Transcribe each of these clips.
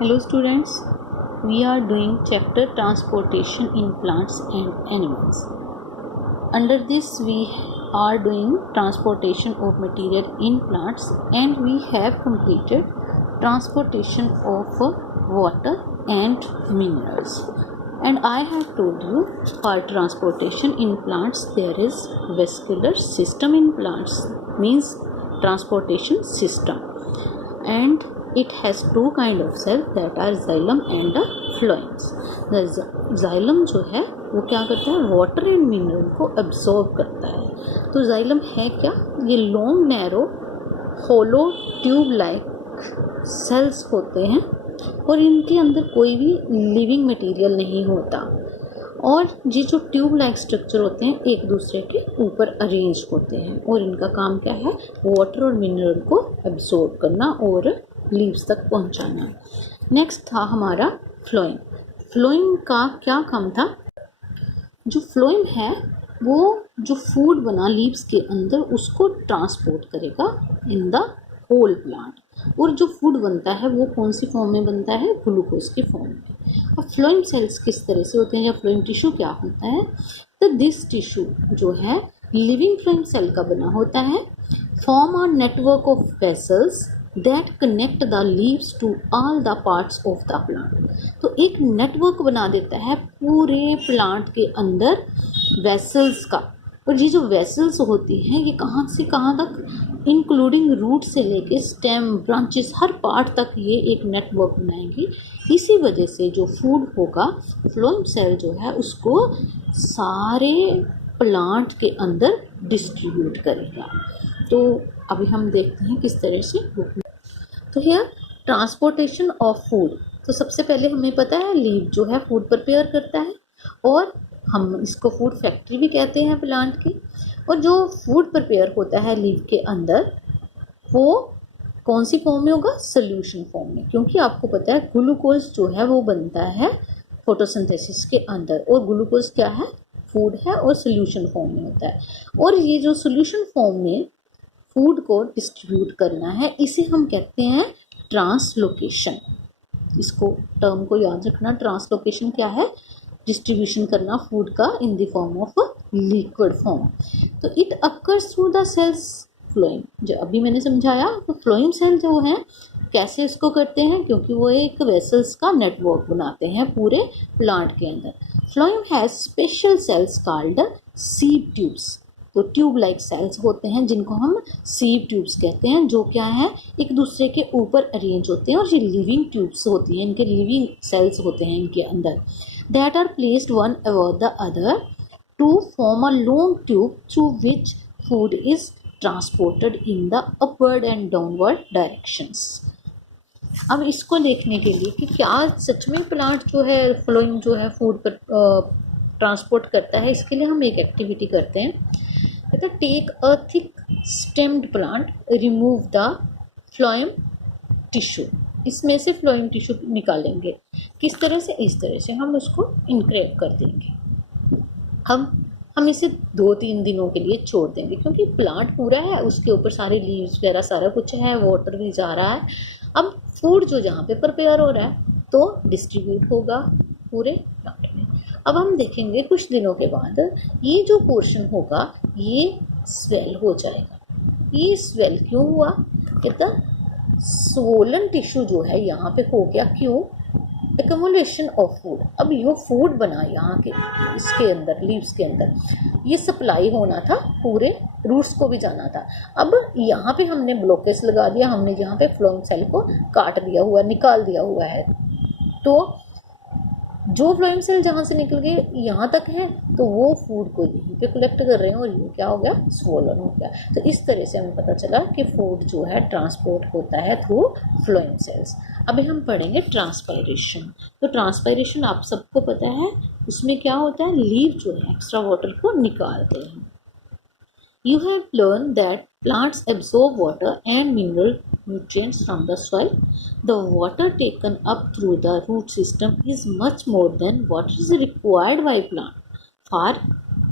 Hello students, we are doing chapter transportation in plants and animals. Under this we are doing transportation of material in plants and we have completed transportation of water and minerals. And I have told you for transportation in plants there is vascular system in plants, means transportation system, and it has two kind of cell that are xylem and phloems. The xylem जो है वो क्या करता है, water and mineral को absorb करता है. तो xylem है क्या, ये लॉन्ग नैरो होलो ट्यूब लाइक सेल्स होते हैं और इनके अंदर कोई भी लिविंग मटेरियल नहीं होता और ये जो ट्यूब लाइक स्ट्रक्चर होते हैं एक दूसरे के ऊपर अरेंज होते हैं और इनका काम क्या है, वाटर और मिनरल को एब्सॉर्ब करना और लीव्स तक पहुंचाना. नेक्स्ट था हमारा फ्लोएम. फ्लोएम का क्या काम था, जो फ्लोएम है वो जो फूड बना लीव्स के अंदर उसको ट्रांसपोर्ट करेगा इन द होल प्लांट. और जो फूड बनता है वो कौन सी फॉर्म में बनता है, ग्लूकोज की फॉर्म में. अब फ्लोएम सेल्स किस तरह से होते हैं या फ्लोएम टिश्यू क्या होता है, तो दिस टिश्यू जो है लिविंग फ्लोएम सेल का बना होता है. Form a network of vessels that connect the leaves to all the parts of the plant. तो एक नेटवर्क बना देता है पूरे प्लांट के अंदर वेसल्स का. और ये जो वेसल्स होती हैं ये कहाँ से कहाँ तक, इंक्लूडिंग रूट से लेके स्टेम ब्रांचेस हर पार्ट तक ये एक नेटवर्क बनाएंगे. इसी वजह से जो फूड होगा फ्लोएम सेल जो है उसको सारे प्लांट के अंदर डिस्ट्रीब्यूट करेगा. तो अभी हम देखते हैं किस तरह से. तो हियर ट्रांसपोर्टेशन ऑफ फूड. तो सबसे पहले हमें पता है लीव जो है फूड प्रिपेयर करता है और हम इसको फूड फैक्ट्री भी कहते हैं प्लांट की. और जो फूड प्रिपेयर होता है लीव के अंदर वो कौन सी फॉर्म में होगा, सोल्यूशन फॉर्म में, क्योंकि आपको पता है ग्लूकोज जो है वो बनता है फोटोसिंथेसिस के अंदर और ग्लूकोज क्या है, फूड है और सोल्यूशन फॉर्म में होता है. और ये जो सोल्यूशन फॉर्म में फूड को डिस्ट्रीब्यूट करना है इसे हम कहते हैं ट्रांसलोकेशन. इसको टर्म को याद रखना, ट्रांसलोकेशन क्या है, डिस्ट्रीब्यूशन करना फूड का in the form of liquid form. तो it occurs through the cells phloem. जो अभी मैंने समझाया तो फ्लोएम सेल जो है कैसे इसको करते हैं, क्योंकि वो एक वेसल्स का नेटवर्क बनाते हैं पूरे प्लांट के अंदर. Phloem has special cells called sieve tubes. तो ट्यूब लाइक सेल्स होते हैं जिनको हम सीव ट्यूब्स कहते हैं, जो क्या है एक दूसरे के ऊपर अरेंज होते हैं और ये लिविंग ट्यूब्स होती हैं, इनके लिविंग सेल्स होते हैं इनके अंदर. That are placed one about the other to form a long tube through which food is transported in the upward and downward directions. अब इसको देखने के लिए कि क्या सच में प्लांट जो है फ्लोइंग जो है फूड पर ट्रांसपोर्ट करता है, इसके लिए हम एक एक्टिविटी करते हैं. कहते हैं take a thick stemmed plant, remove the phloem tissue. इसमें से फ्लोएम टिश्यू निकालेंगे. किस तरह से, इस तरह से हम उसको इनक्रेप कर देंगे. हम इसे 2-3 दिनों के लिए छोड़ देंगे क्योंकि प्लांट पूरा है, उसके ऊपर सारे लीव्स वगैरह सारा कुछ है, वाटर भी जा रहा है. अब फूड जो जहाँ पे प्रिपेयर हो रहा है तो डिस्ट्रीब्यूट होगा पूरे प्लांट में. अब हम देखेंगे कुछ दिनों के बाद ये जो पोर्शन होगा ये स्वेल हो जाएगा. ये स्वेल क्यों हुआ, कहता स्वोलन टिश्यू जो है यहाँ पे हो गया, क्यों, एक्यूमुलेशन ऑफ फूड. अब ये फूड बना यहाँ के इसके अंदर लीव्स के अंदर, ये सप्लाई होना था, पूरे रूट्स को भी जाना था. अब यहाँ पे हमने ब्लॉकेज लगा दिया, हमने यहाँ पे फ्लोएम सेल को काट दिया हुआ, निकाल दिया हुआ है. तो जो फ्लोएम सेल जहाँ से निकल गए यहाँ तक है तो वो फूड को यहीं पे कलेक्ट कर रहे हैं और ये क्या हो गया, स्वोलन हो गया. तो इस तरह से हमें पता चला कि फूड जो है ट्रांसपोर्ट होता है थ्रू फ्लोएम सेल्स. अभी हम पढ़ेंगे ट्रांसपायरेशन. तो ट्रांसपायरेशन आप सबको पता है, उसमें क्या होता है, लीव जो है एक्स्ट्रा वाटर को निकालते हैं. You have learned that plants absorb water and mineral nutrients from the soil. The water taken up through the root system is much more than what is required by plant for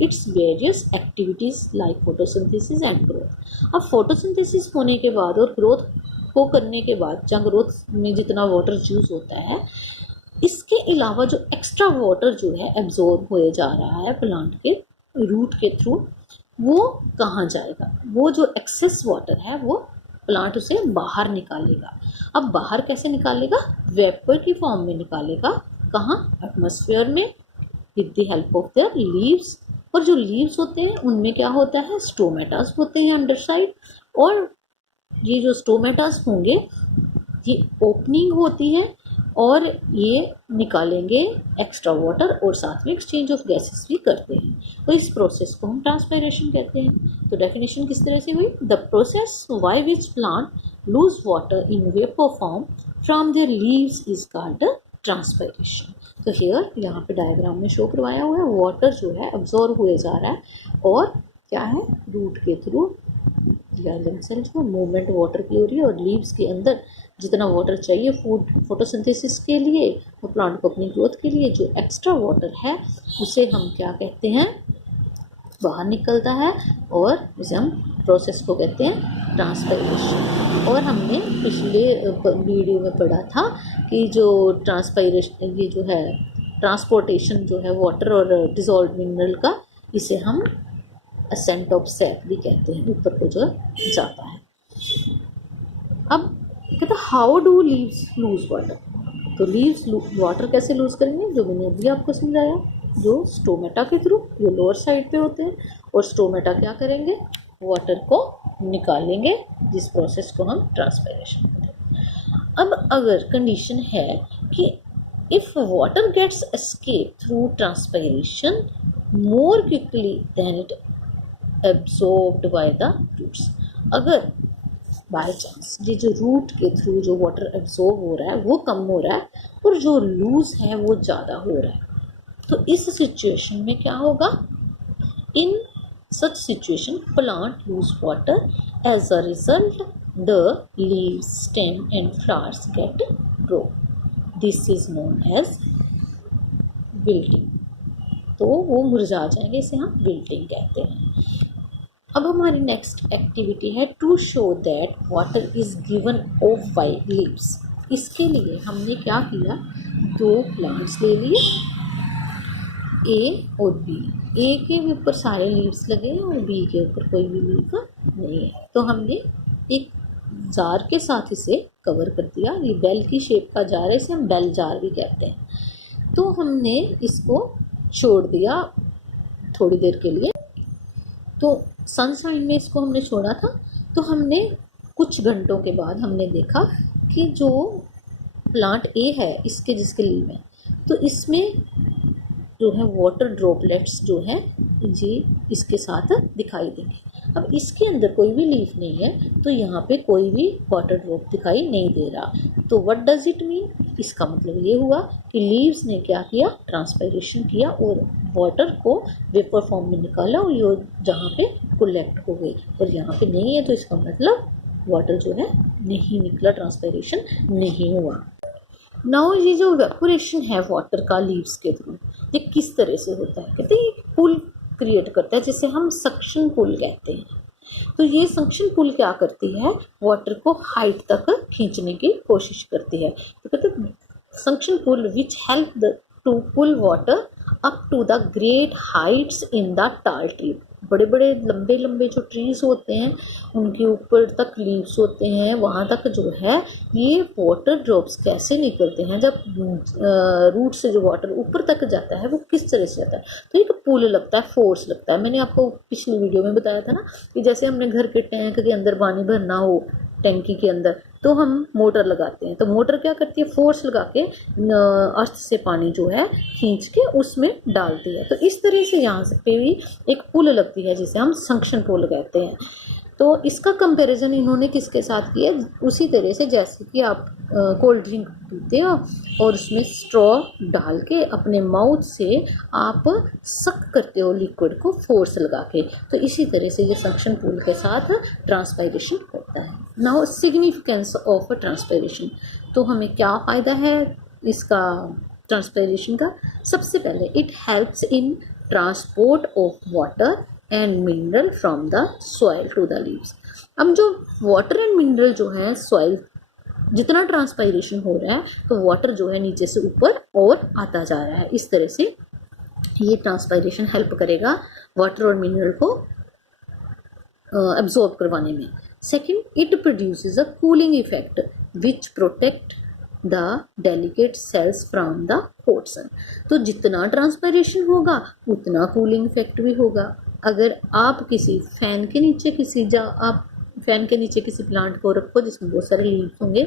its various activities like photosynthesis and growth. अब photosynthesis होने के बाद और growth को करने के बाद या ग्रोथ में जितना वाटर यूज होता है, इसके अलावा जो एक्स्ट्रा वाटर जो है एब्जॉर्ब हो जा रहा है प्लांट के रूट के थ्रू, वो कहाँ जाएगा? वो जो एक्सेस वाटर है वो प्लांट उसे बाहर निकालेगा। अब बाहर कैसे निकालेगा? वेपर की फॉर्म में निकालेगा। कहाँ? एटमॉस्फेयर में, with the help of their leaves. और जो लीव्स होते हैं उनमें क्या होता है? स्टोमेटास होते हैं अंडर साइड, और ये जो स्टोमेटास होंगे ये ओपनिंग होती है और ये निकालेंगे एक्स्ट्रा वाटर और साथ में एक्सचेंज ऑफ गैसेस भी करते हैं। तो इस प्रोसेस को हम ट्रांसपायरेशन कहते हैं। तो डेफिनेशन किस तरह से हुई? The process by which plant lose water in vapour form from there leaves is called transpiration. तो हियर यहाँ पे डायग्राम में शो करवाया हुआ है, वाटर जो है अब्जॉर्ब हुए जा रहा है और क्या है, रूट के थ्रू या सेल्स में मूवमेंट वाटर की हो रही है, और लीव्स के अंदर जितना वाटर चाहिए फूड फोटोसिंथेसिस के लिए और प्लांट को अपनी ग्रोथ के लिए, जो एक्स्ट्रा वाटर है उसे हम क्या कहते हैं? बाहर निकलता है, और इसे हम प्रोसेस को कहते हैं ट्रांसपायरेशन। और हमने पिछले वीडियो में पढ़ा था कि जो ट्रांसपायरेशन, ये जो है ट्रांसपोर्टेशन जो है वाटर और डिसॉल्व मिनरल का, इसे हम असेंट ऑफ सैप भी कहते हैं, ऊपर को जो जाता है। अब कहते हैं how do leaves loose water? तो लीव्स वाटर कैसे लूज करेंगे? जो मैंने अभी आपको समझाया, जो स्टोमेटा के थ्रू, जो लोअर साइड पे होते हैं, और स्टोमेटा क्या करेंगे? वाटर को निकालेंगे, जिस प्रोसेस को हम ट्रांसपायरेशन कहते हैं। अब अगर कंडीशन है कि if water gets escape through transpiration more quickly then it absorbed by the roots, अगर बाय चांस ये जो रूट के थ्रू जो वाटर एब्जॉर्ब हो रहा है वो कम हो रहा है और जो लूज है वो ज़्यादा हो रहा है, तो इस सिचुएशन में क्या होगा? In such situation plant lose water, as a result the leaves, stem and flowers get drop. This is known as wilting. तो वो मुरझा जाएंगे, इसे हम विल्टिंग कहते हैं। अब हमारी नेक्स्ट एक्टिविटी है to show that water is given off by leaves. इसके लिए हमने क्या किया? दो प्लांट्स ले लिए, ए और बी। ए के ऊपर सारे लीव्स लगे हैं और बी के ऊपर कोई भी लीव नहीं है। तो हमने एक जार के साथ इसे कवर कर दिया। ये बेल की शेप का जार है, इसे हम बेल जार भी कहते हैं। तो हमने इसको छोड़ दिया थोड़ी देर के लिए। तो सनशाइन में इसको हमने छोड़ा था। तो हमने कुछ घंटों के बाद हमने देखा कि जो प्लांट ए है, इसके जिसके लीव है, तो इसमें जो है वाटर ड्रॉपलेट्स जो है जी इसके साथ दिखाई देंगे। अब इसके अंदर कोई भी लीफ नहीं है, तो यहाँ पे कोई भी वाटर ड्रॉप दिखाई नहीं दे रहा। तो व्हाट डज इट मीन? इसका मतलब ये हुआ कि लीव्स ने क्या किया? ट्रांसपायरेशन किया और वाटर को वेपर फॉर्म में निकाला, और ये जहाँ पे कलेक्ट हो गई, और यहाँ पे नहीं है, तो इसका मतलब वाटर जो है नहीं निकला, ट्रांसपायरेशन नहीं हुआ। नाउ ये जो वेपोरेशन है वाटर का लीव्स के थ्रू, ये किस तरह से होता है? कहते हैं पुल क्रिएट करता है, जिसे हम सक्शन पुल कहते हैं। तो ये सक्शन पुल क्या करती है? वाटर को हाइट तक खींचने की कोशिश करती है। तो कहते हैं suction pull which help to pull water up to the great heights in the tall tree. बड़े बड़े लंबे लंबे जो ट्रीज होते हैं उनके ऊपर तक लीव्स होते हैं, वहाँ तक जो है ये वाटर ड्रॉप्स कैसे निकलते हैं? जब रूट से जो वाटर ऊपर तक जाता है वो किस तरह से जाता है? तो एक पुल लगता है, फोर्स लगता है। मैंने आपको पिछली वीडियो में बताया था ना कि जैसे हमने घर के टैंक के अंदर पानी भरना हो, टैंकी के अंदर, तो हम मोटर लगाते हैं। तो मोटर क्या करती है? फोर्स लगा के अर्थ से पानी जो है खींच के उसमें डालती है। तो इस तरह से यहाँ पे भी एक पुल लगती है जिसे हम सक्शन पुल कहते हैं। तो इसका कंपैरिजन इन्होंने किसके साथ किया? उसी तरह से जैसे कि आप कोल्ड ड्रिंक पीते हो और उसमें स्ट्रॉ डाल के अपने माउथ से आप सक करते हो लिक्विड को फोर्स लगा के, तो इसी तरह से ये सक्शन पुल के साथ ट्रांसपायरेशन होता है। नाउ सिग्निफिकेंस ऑफ ट्रांसपायरेशन, तो हमें क्या फ़ायदा है इसका ट्रांसपायरेशन का? सबसे पहले it helps in transport of water and mineral from the soil to the leaves. अब जो वाटर एंड मिनरल जो है सॉइल, जितना ट्रांसपायरेशन हो रहा है तो वाटर जो है नीचे से ऊपर और आता जा रहा है। इस तरह से ये ट्रांसपायरेशन हेल्प करेगा वाटर और मिनरल को एब्जॉर्ब करवाने में। Second, it produces a cooling effect which protect the delicate cells from the hot sun. तो जितना ट्रांसपायरेशन होगा उतना कूलिंग इफेक्ट भी होगा। अगर आप किसी फैन के नीचे किसी प्लांट को रखो जिसमें बहुत सारे लीव्स होंगे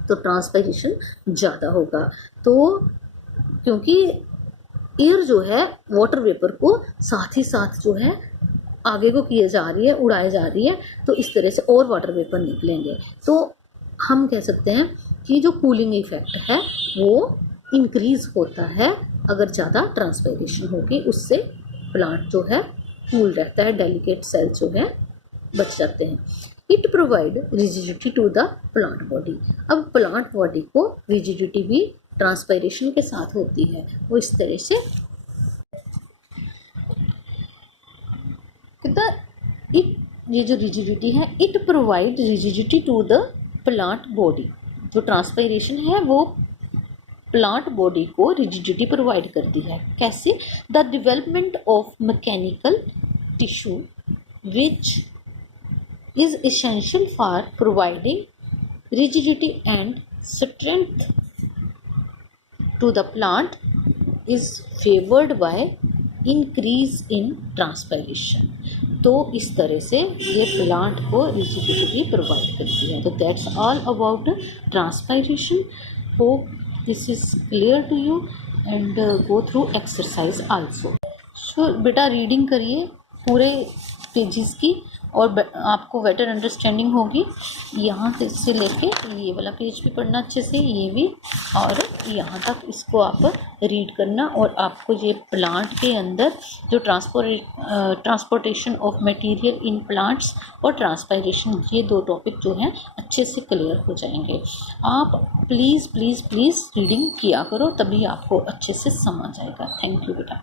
तो ट्रांसपायरेशन ज़्यादा होगा। तो क्योंकि एयर जो है वाटर वेपर को साथ ही साथ जो है आगे को किए जा रही है, उड़ाई जा रही है, तो इस तरह से और वाटर वेपर निकलेंगे। तो हम कह सकते हैं कि जो कूलिंग इफेक्ट है वो इंक्रीज होता है अगर ज़्यादा ट्रांसपायरेशन होगी, उससे प्लांट जो है कूल रहता है, डेलिकेट सेल्स जो है बच जाते हैं। It provide rigidity to the plant body. अब प्लांट बॉडी को रिजिडिटी भी ट्रांसपायरेशन के साथ होती है, वो इस तरह से ये जो रिजिडिटी है, it provide rigidity to the plant body. जो ट्रांसपायरेशन है वो प्लांट बॉडी को रिजिडिटी प्रोवाइड करती है। कैसे? The development of mechanical tissue which is essential for providing rigidity and strength to the plant is favored by increase in transpiration। तो इस तरह से ये प्लांट को रिजिडिटी भी प्रोवाइड करती है। तो that's all about transpiration. Hope this is clear to you and go through exercise also. So बेटा रीडिंग करिए पूरे पेजेस की और आपको बेटर अंडरस्टैंडिंग होगी। यहाँ से लेके ये वाला पेज भी पढ़ना अच्छे से, ये भी, और यहाँ तक इसको आप रीड करना। और आपको ये प्लांट के अंदर जो transportation of material in plants और ट्रांसपायरेशन, ये दो टॉपिक जो हैं अच्छे से क्लियर हो जाएंगे। आप प्लीज़ प्लीज़ प्लीज़ रीडिंग किया करो, तभी आपको अच्छे से समझ आएगा। थैंक यू बेटा।